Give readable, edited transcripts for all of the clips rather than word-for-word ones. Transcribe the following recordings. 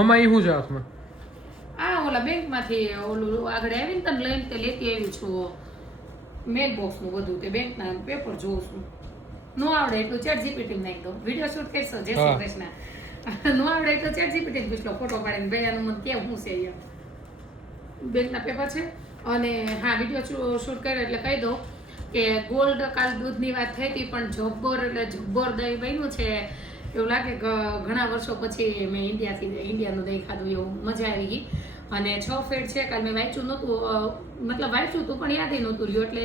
મમ્મા એ શું છે હાથમાં? આ ઓલા બેંકમાંથી ઓલું આગળ આવીને તને લઈને તે લેતી આવી છું મેલ બોક્સનું બધું તે બેંકના પેપર જોઉં છું. નો આવડે એટલું ચેટ જીપીટી નાખી દો, વિડીયો શૂટ કરશો જય શ્રી કૃષ્ણ. નો આવડે એટલું ચેટ જીપીટી પૂછ લો, ફોટો પાડીને ભાઈ આનું મને કેવું શું છે અહીંયા બેંકના પેપર છે. અને હા વિડીયો શૂટ કર્યો એટલે કહી દઉં કે ગોલ્ડ કાલ દૂધની વાત થઈ હતી પણ જબ્બર દહીં બન્યું છે એવું લાગે. ઘણા વર્ષો પછી મેં ઇન્ડિયાનું દહીં ખાધું એવું મજા આવી ગઈ. અને 6 ફેટ છે. કાલ મેં વાંચ્યું નહોતું, મતલબ વાંચ્યું હતું પણ યાદ નહોતું રહ્યું એટલે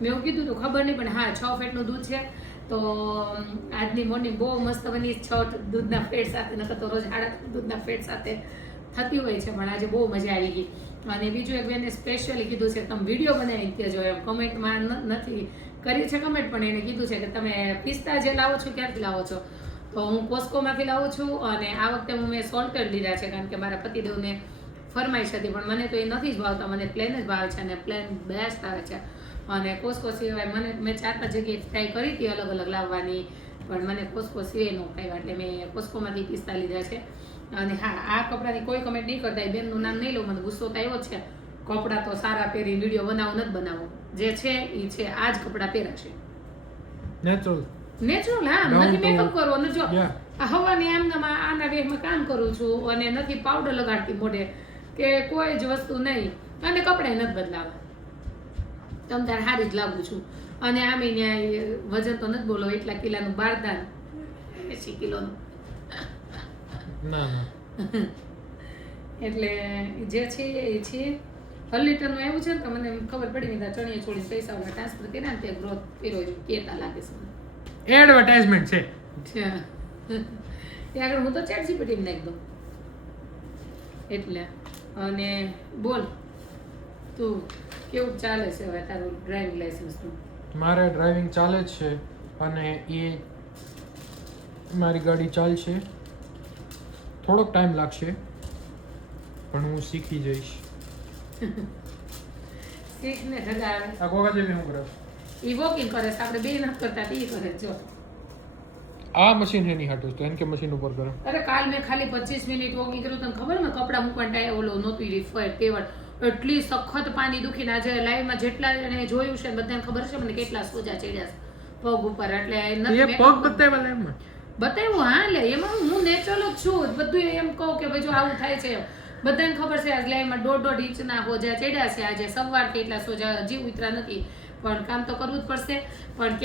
મેં એવું કીધું હતું ખબર નહીં પણ હા 6 ફેટનું દૂધ છે. તો આજની મોર્નિંગ બહુ મસ્ત બની 6 દૂધના ફેટ સાથે, નકર તો રોજ 8 દૂધના ફેટ સાથે થતી હોય છે પણ આજે બહુ મજા આવી ગઈ. અને બીજું એક બેને સ્પેશિયલી કીધું છે તમે વિડીયો બનાવી કહેજો એમ, કમેન્ટમાં નથી કરી છે કમેન્ટ પણ એને કીધું છે કે તમે પિસ્તા જે લાવો છો ક્યાંથી લાવો છો? તો હું કોસ્કોમાંથી લાવું છું અને આ વખતે મેં સોલ્ટેડ લીધા છે કારણ કે મારા પતિદેવને ફરમાઈશ હતી પણ મને તો એ નથી જ ભાવતા, મને પ્લેન જ ભાવે છે અને પ્લેન બેસ્ટ આવે છે. અને કોસ્કો સિવાય મેં 4-5 જગ્યાએ ટ્રાય કરી હતી અલગ અલગ લાવવાની પણ મને કોસ્કો સિવાય ન ખાવ્યા એટલે મેં કોસ્કોમાંથી પિસ્તા લીધા છે. અને હા આ કપડાની કોઈ કમેન્ટ નહીં કરતા, બેનનું નામ નહીં લઉં, મને ગુસ્સો તો આવ્યો છે. કપડાં તો સારા પહેરી વિડીયો બનાવો નથી બનાવો, જે છે એ છે આ જ કપડાં પહેરાશે નેચરલ. હા નથી મેકઅપ કરવો અને જો હવાની આના વેહમાં કામ કરું છું અને નથી પાવડર લગાડતી મોઢે કે કોઈ જ વસ્તુ નહીં અને કપડાં નથી બદલાવા, તમ તાર હારી જ લાગુ છું. અને આમે વજન તો નથી બોલો એટલા કિલાનું બારદાન 80 કિલોનું એટલે જે છે એ છે 1 લીટરનું આવ્યું છે ને તો મને ખબર પડી નહીં ચણિયા છોડીને પૈસા ઓલા ટ્રાન્સફર કર્યા ને તે ગ્રોથ કર્યો કેતા લાગે છે એડવર્ટાઇઝમેન્ટ છે ત્યાં આગળ હું તો ચેટ જીપીટી નાખી દઉં એટલે. અને બોલ તું કેવું ચાલે છે હવે તારું ડ્રાઇવિંગ લાયસન્સનું? મારે ડ્રાઇવિંગ ચાલે જ છે અને એ મારી ગાડી ચાલશે, થોડોક ટાઈમ લાગશે પણ હું શીખી જઈશ. શીખને ઢગાવે આ કોકા જેવી હું કરે ઈ વોકિંગ કરે છે, આપણે બે નથી કરતા ઈ કરે જો. આ મશીન હેની હાટું તો એને કે મશીન ઉપર કરે. અરે કાલ મેં ખાલી 25 મિનિટ વોકિંગ કર્યું, તને ખબર ને કપડા મૂકવા ઓલો નહોતું રિફર ટેવડ એટલી સખત પાણી દુખીને આજે લાઈવમાં જેટલા જણે જોયું છે બધાને ખબર છે મને કેટલા સોજા ચડ્યા છે પગ ઉપર. એટલે એ પગ બતાવ્યા એમ બતાવ્યું હા લે એમાં હું નેચરલ જ છું બધું એમ કહું કે ભાઈ જો આવું થાય છે બધાને ખબર છે. આજ લાઈવમાં 1.5 ઇંચના સોજા ચડ્યા છે આજે સવારથી એટલા સોજા હજી ઉતરા નથી પણ કામ તો કરવું જ પડશે. પણ